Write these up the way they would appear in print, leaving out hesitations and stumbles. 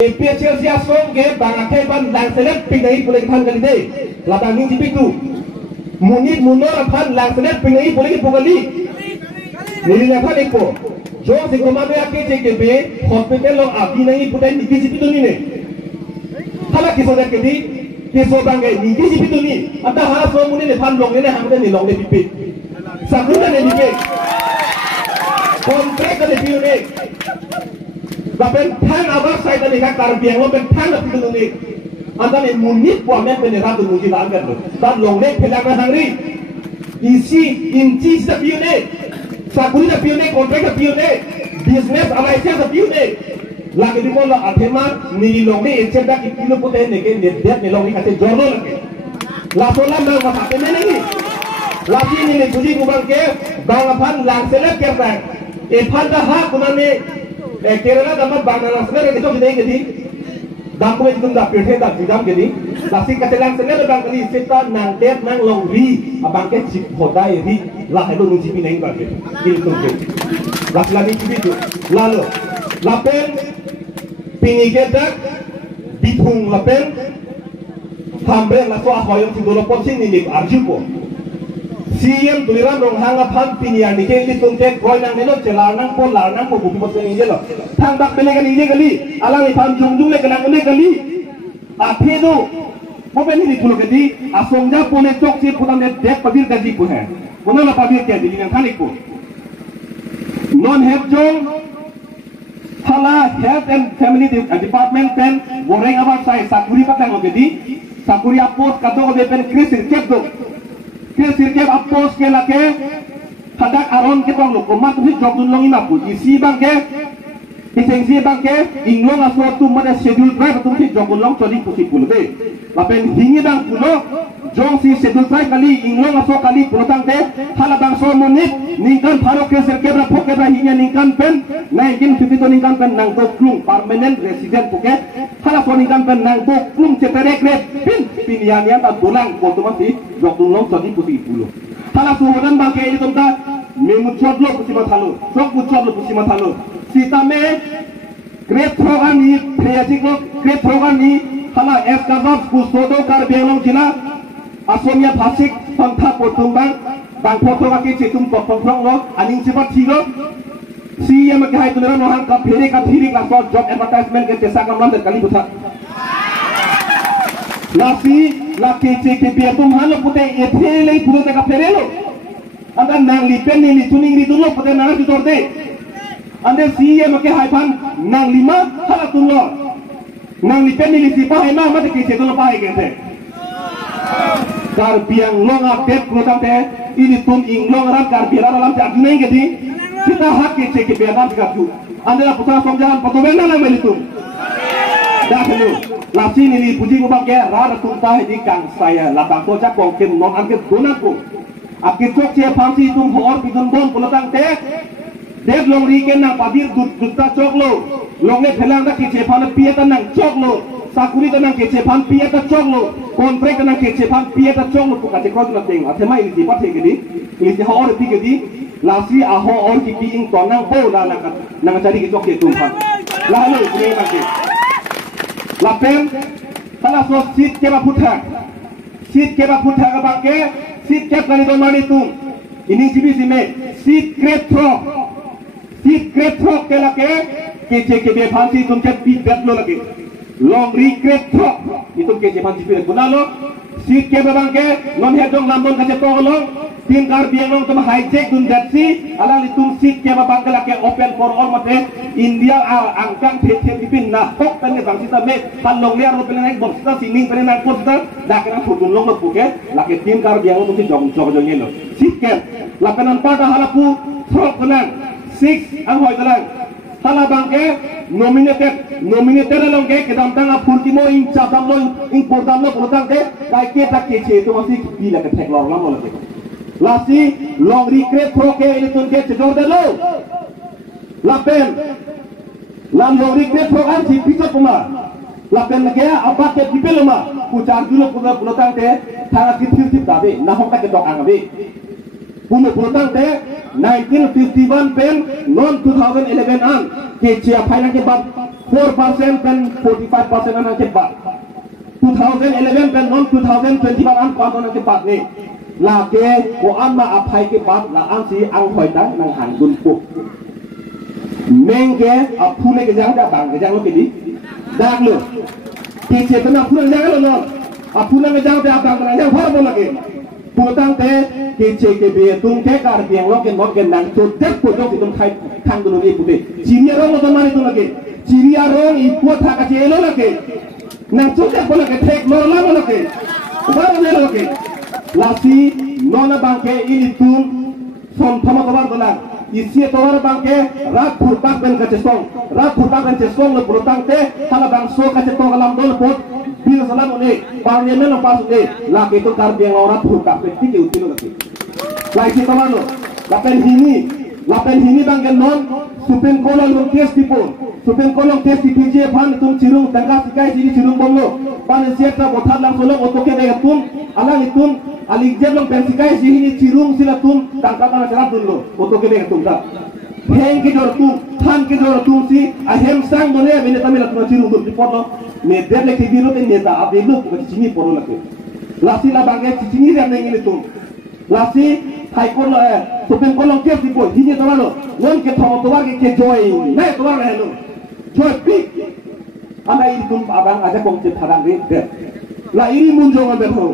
PCL song ke bangakai ban lang selet pinai boleh kan kali deh. Ladang ini jipitu. Munit munor pan lang selet pinai boleh kali. Nili apa neko? Jo si komando ya KCKB hospital lo abi nahi putai niki jipitu ni ne. Hala kisoda kedi kisoda ngai niki jipitu ni. Ata hala so muni ne pan long ne hamde ni long ne pipit. Sakuna ne pipit. Kontrak ne piu ne. Tapi tang abang saya tadi kan karbiang lo tang tapi tu ni, anda ni munit puamen penerang tu muji langgar lo. Dan longlek pelangan hangri, inci sepiu ni, sakuri sepiu ni, kontrak sepiu ni, business alainya sepiu ni. Lagi di mana atheman ni longlek ecenda kilo putih ni ke dia ni longlek kacau jorno lagi. Laporan dah macam mana ni? Lagi ni muji kubang ke, bangapan langselek kerana, pada hak kuna ni. Kerala dapat Bangladesh sebenarnya itu tidak jadi, dampu itu tidak percaya tak jam jadi, lasi katelang sebenarnya bangkali kita nantet nang longri, abangke cip hodai ri, lah itu nuncipi naik bangke, gitu je, lasi lagi itu, lalu, lapen, pingigedak, bitung lapen, hambre laso apa yang sudah lepasin ini arjuko. CM tuliran dong hanga pan pinian ni ke litung ke koi nang nelo celar nang pon lar nang buku pasal ini lo thang bak beli kan ini kali alang ni pan jung le kan ini kali api tu mo beli ni pulo kedi asong ja pone tok si putam ne dek pabir gaji ko hai puno la pabir ke di yang thalik ko non have jong hala health and family department pen goreng abar sai sakuri patang lo kedi sakuri apot kato ko bepen krisir kep do sirke apos ke lake hadak aron ke tong loko mat ni jok dun long imapu isi bangke isengsi bangke inglong aso tu mana schedule drive tu ti jok long choli pusi pulbe lapen hingi dang pulo jong si schedule drive kali inglong aso kali pulotang te hala bang so monit ningkan pharo ke sirke bra phoke bra hinya ningkan pen 1952 ningkan pen nang to klung permanent resident puke hala so ningkan pen nang to klung ceperek red pin pinian yang ta dolang ko tu mati jok dun long choli pusi pulo hala so hodan bangke ini tumta memut chotlo pusi mathalo jok put chotlo pusi mathalo sita me great program ni creative great program ni hala eskabab kusodo kar belong jila asomia phasik pangtha potumbang bang photo aki chitum pokpong lo aning sipat thilo CM ke hai tunera nohan ka pheri la job advertisement ke jesa kamlan kali butha lasi la ke ke tum halo pute ethele puro te ka ferelo anda nang lipen ni tuning ri tulo pute nang di torde ande CM ke hai pan nang lima hala tunlo nang lipen ni sipa hai na mate ke tulo pai ke te karbiang long update program te ini tun inglong ram karbiara dalam jadi neng gedi kita hak ke cek biadam tikatu anda putra somjahan patobena na melitum dah dulu lasi ini puji ngubang ke rara tumpah di kang saya lapang kocak kongkem non angke donaku akit cok cie pangsi tum hor pidun bon pulatang te dek long riken nang padir dutta cok lo long le phelang da ke cie pana pieta nang cok lo sakuri tanang ke cie pan pieta cok lo kontrak tanang ke cie pan pieta cok lo puka cek kau teng atema ini siapa cek gedi ini si hor pi gedi lasi aho or ki ing tonang bo la nang cari ke cok ke tumpah lalu ini lagi lapen kalau so sit ke baputha ke bangke sit ke kali domani tum ini sibi sime sit kretro ke lake ke be phansi tum ke pi betlo lagi long recreate itu ke fansi pi gunalo sit ke bangke non hedong lambon ka to long tin kar biang long tum hijack dun datsi ala litum sit ke bangke lake open for all mate India angkang the pipin na hok pen bang sita me pan long le ro pen naik bom sita sining pen naik bom sita dak na fudun long lo puke lake tin kar biang tum jog ngelo sit ke lapenan pada halapu throk penan 6 ang hoy talang hala bangke nominated long ke kedam tang apurtimo ing chapam lo ing portam lo portang te kai ke tak ke che to masih bila ke tek lor lam lo ke lasi long recreate proke ini tun ke cedor de lo lapen lam long recreate program si picha puma lapen ke apa ke pipel ma pucar dulu portang te thara tip tabe na hok ke dok angabe puno portang te 1951 pen non 2011 an ke chia phailang ke bab 4% pen 45% anak cepat 2011 pen non 2021 an kuat anak cepat ni lagi ko amma apai ke bat la an si ang hoi ta nang han gun pu mengke apune ke jang da bang ke jang lo ke di dak lo ke chetna apune jang lo no apune ke jang da bang na jang har bo lage putang te ke che ke be tung ke kar biang lo ke non ke nang to dek po do tum khai khang gun ni pute chiria ro lo mari tu lage chiria ro i po tha ka che lo lage nang to dek bo lage thek lo la bo lage ba lo lage lasi nona bangke ini tum som thama kabar dolan isi tawar bangke rak phurtak ben ka chesong rak phurtak ben chesong lo protang te hala bang so ka chetong alam dol pot bir salam ne parliament pas ne la ke to kar biang ora phurtak pe ti ke utilo lagi lai si tawar lo lapen hini bangke non supen kolong lo kes tipon supen kolong kes tipije phan tum chirung tangka sikai sini chirung bomlo pan sieta bothar lang solo otoke de tum alang itum ali jeblong pensikai sini cirung sila tum tangka kana cara dulu otoke de tum ta heng ke jor tum than ke jor tum si a hem sang done mene tamila tum cirung dum dipoto me derle ke biro te neta abelu ko chini poro lake lasi la bange chini re nengile tum lasi thai kon supen kolong ke tipo hini tawalo non ke thomo tawar ke joy nai tawar helo joy pi ana itum abang aja kong che tharang ri de la iri munjong be ho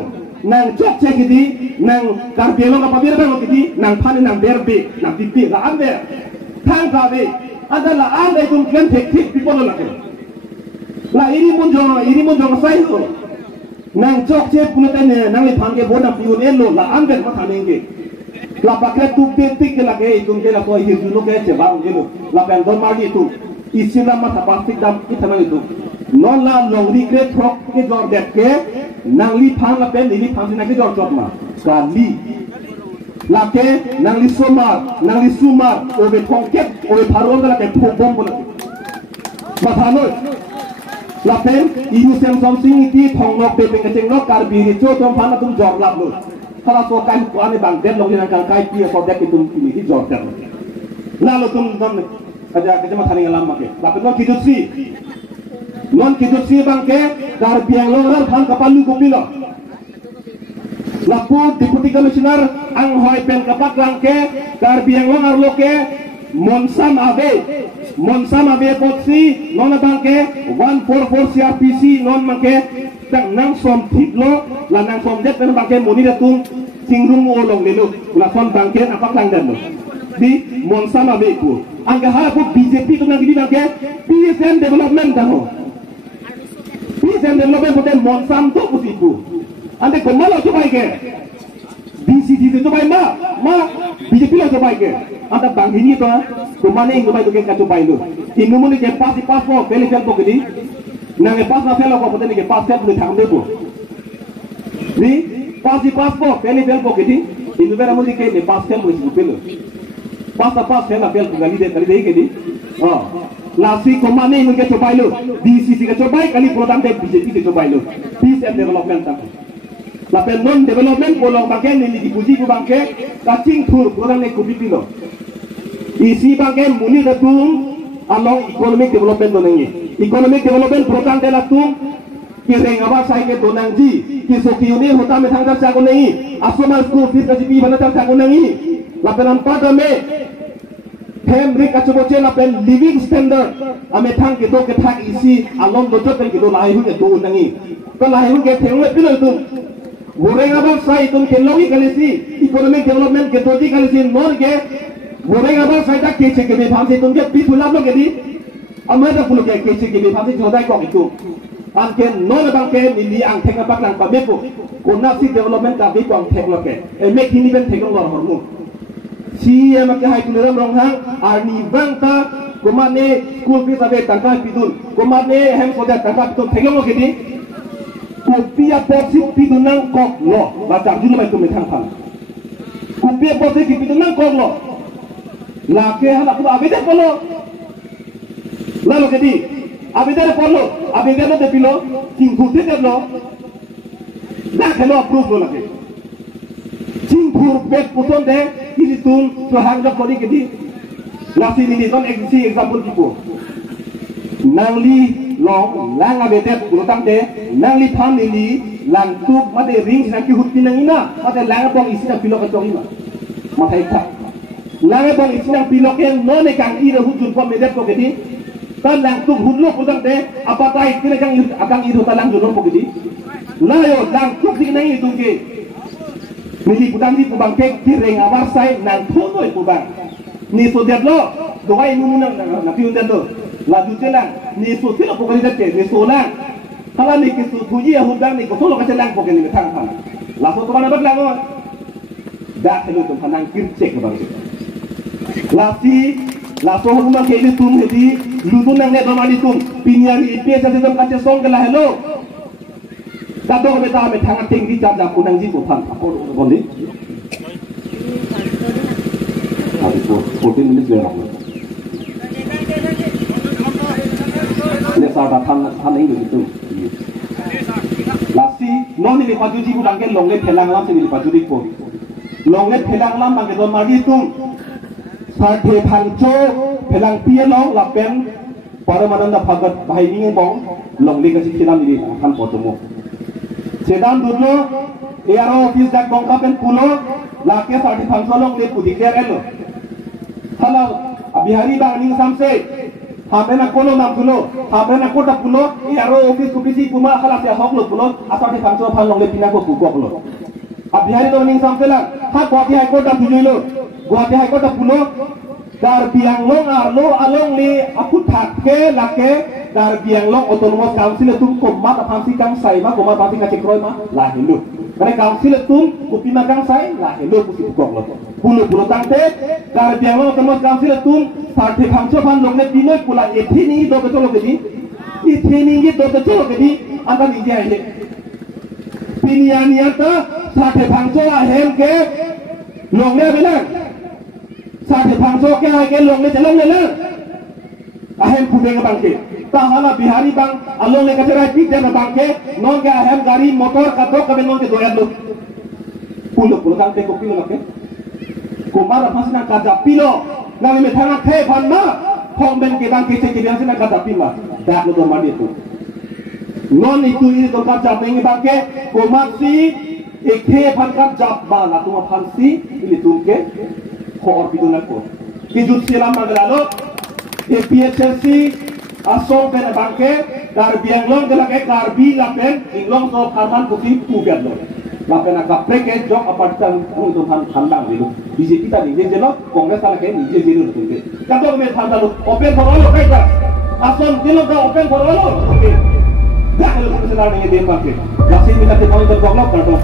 nang chok che gidi nang karbelo ka pabira bang gidi nang phane nang derbe nang pipi la ambe thang ka be adala ande tum ken thek thik pipolo la la iri munjong sai ho nang chok che punata ne nang le phang ke bona piun elo la ambe ma thanenge la pakre tu tik ke la ke tum ke la ko hi juno ke che bang gelo la pen don ma di tu isila ma ta plastic dam itama itu non la long di kre trok ke jor det ke nang li phang la pen li phang na ke jor chot ma ka li la ke nang li sumar o be thong ke o be pharon la ke phok bom bola ma thanoi la pen iu sem som sing ti thong nok be ke cheng nok kar bi ri cho tom phan na tum jor lap lo kala so kai ko ane bang det long ni kan kai pi so det ke tum ti jor det la lo tum aja ke jama thani ngalam make la ke non kidusi bangke dar biang longar phan kapalu kopilo lapu deputy commissioner ang hoi pen kapak langke dar biang longar loke monsam abe potsi non bangke 144 CRPC non bangke tang nang som thitlo la nang som jet pen bangke moni datum singrung olong lelu la son bangke apak lang dan di monsam abe ku angga hapu BJP tu nang gidi bangke PSM development daho PSM development poten monsam tu pusiku ande komalo tu baike BCD tu baik ma BJP lo tu baike anda bang ini tu komane ingo baik tu ke tu baik lu ingo muni ke passport pele fel pokedi nang pas na fel ko poten ke passport lu thang debu ni passport pele fel pokedi ingo bera muni ke ne passport lu pelu pas fel na fel gali de ke di oh lasi komane ingo ke tu baik lu BCC ke tu baik kali program de BJP ke tu baik lu PSM development tak lapen non development bolong bangke ni dipuji ku bangke kacing thur program ne kubi lo isi bangke muni datum along economic development donengi economic development program de latum kireng aba sai ke donangji ki soki uni hota me thang dar chago nahi asoma school fees kaji pi bana tar chago nahi lapen an pada me hem ri kachoboche lapen living standard ame thang ke to ke thak isi along do jotel ke do lai hu ke do nangi to lai hu ke thengwe pilo tu goreng apa sai tum kelogi kalisi economic development ke todi kalisi nor ke goreng apa sai tak kece ke be phamse tum ke pitulap lo ke di amai da pulu ke kece ke be phamse jodai ko itu an ke nor bang ke mili ang thek pak lang pa bepo kona si development ka be ko ang thek lo ke e me kini ben thek lo hormu si em ke hai tuleram rong hang arni bang ta komane school fees abe tangka pidun komane hem soda tangka pidun thek lo ke di kupia porsi pidunang kok lo baca dulu mai tu metang pal kupia porsi pidunang kok lo lake hala ku abide polo lalu kedi abide polo abide lo de pilo tingkute de lo na khelo approve lo lake tingkur pet puton de ilitun to hangda kodi kedi lasi ni don example tipo nangli long lang abetet urutang de nangli family lang tu mate ring na ki hut pinangina mate lang bong isina pilok atongina matai tha lang bong isina pilok en no ne kang ira hujun ko medet ko gedi tan lang tu hudlo urutang de apa tai kine kang akang iru talang julong ko gedi la yo lang tu pinang itu ke ni putang di pubang kek di ring awar sai nang thu noi pubang ni so det lo doai nu na piun det lo laju jelang ni so tilo pokoknya dete ni so lang kalau ni kisu tuji ya hudang ni kosolo kaca lang pokoknya ni tang tang laso tu mana berlang oh dah kalau tu pandang kircek ke bangsa lasi laso rumah kini tum hedi lutu nang ne domani tum pinyan ipe sa sedem kaca song ke lah hello dato ke beta me tang tinggi jam kunang ji bukan apa boleh habis 14 minutes lewat ini sahabat han ini itu lasi non ini paju ji budang ke longle phelang lam sini paju di ko longle phelang lam bang ke don mari tum sathe phangcho phelang pie long lapen paramadanda bhagat bhai ning bong longle ka silam ini han potomo sedan dulu ARO office dak bong kapen pulo lake sathe phangcho longle pudik der elo hala bihari bang ning samse Hamena kono nam pulo, hamena kota pulo, ARO office kupisi puma khalas ya hoklo pulo, asal di kantor phalong le pina ko kuko pulo. Abihari to ning sampelan, ha Guwahati High Court da tujuilo, Guwahati High Court da pulo, dar biang long arlo along le aku thakke lake dar biang long autonomous council tum komma ta phamsi kang sai ma komma phamsi ka chekroi ma la hindu. Kare council tum kupima kang sai la hindu kusi koklo. Pulo tangte dar biang long autonomous council tum साथे भांचो भान लोग ने बिनोय पुला एथि नि दो के चलो गदी इथि नि गे दो के चलो गदी अंदा निजे आइले पिनियानिया त साथे भांचो आहेम के लोग ने बेला साथे भांचो के आके लोग ने चलो ले आहेम खुदे के बांके ता हाला बिहारी बांग अलोग ने कचरा पीट दे बांके नोन के आहेम गाड़ी मोटर का दो कबे नोन के दोया लो पुलो कांते को पिलो लके कुमार फसना का जापिलो Nang me thang khe phan ma phong ben ke bang ke che ke biang sina ka tapi ma dak lo ma dia tu non itu ini to ka jap ngi bang ke ko maksi ek khe phan ka jap ba la tu ma phan si ini tu ke khor bi tu na ko ki jut silam magala lo e PHC asong pe na bang ke dar biang long de la ke kar bi la pen inglong so kharman ku ti tu biat lo Lapena kapreke jok apartan untuk handang itu. BJP tadi dia jelok, Kongres tadi kayak nije jiru itu. Kata kami handang lu open for all kayak apa? Asal jelok dah open for all. Oke. Dah kalau kita selalu ini dia pakai. Kasih minta kita mau tergolong kata.